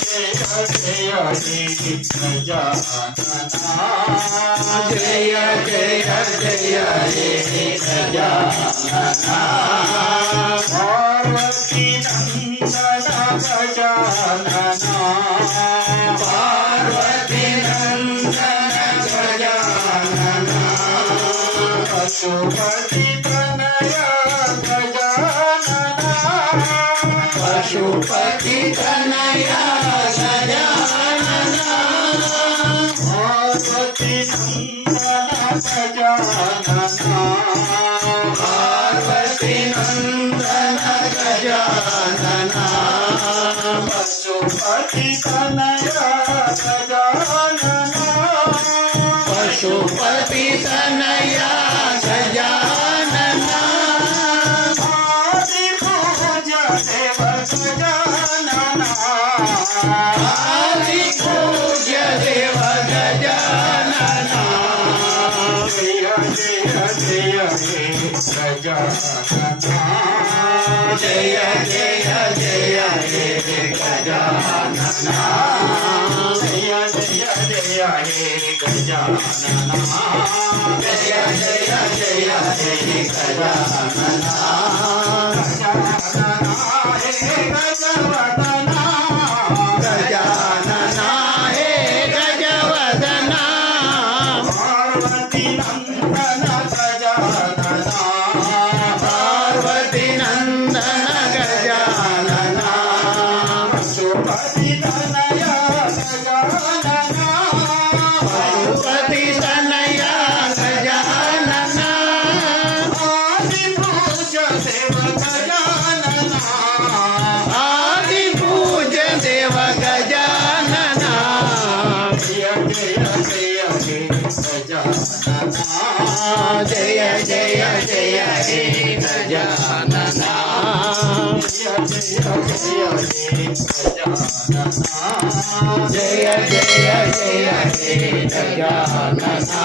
जय जय जय हे गजानना पार्वती नंदन गजानना पार्वती नंदन गजानना पशुपति तनया गजानना पशुपति तनया गजानना पार्वती नंदन गजानना पार्वती नंदन गजानना पशुपति तनया गजानना पशुपति तनया गजानना आदि पूज्य देव गजानना आदि पूज्य देव गजानना जय जय जय हे गजानना जय जय जय हे गजानना जय जय जय हे गजानना जय जय जय हे गजानना गजानना हे गजवदना गजानना हे गजवदना पार्वती नंदन गजानना पार्वती नंदन गजानना पशुपति तनया गजानना पशुपति तनया गजानना आदि पूज्य देव गजानना आदि पूज्य देव गजानना जय जय जय हे गजानना जय जय जय हे गजानना जय जय जय हे गजानना जय जय जय हे गजानना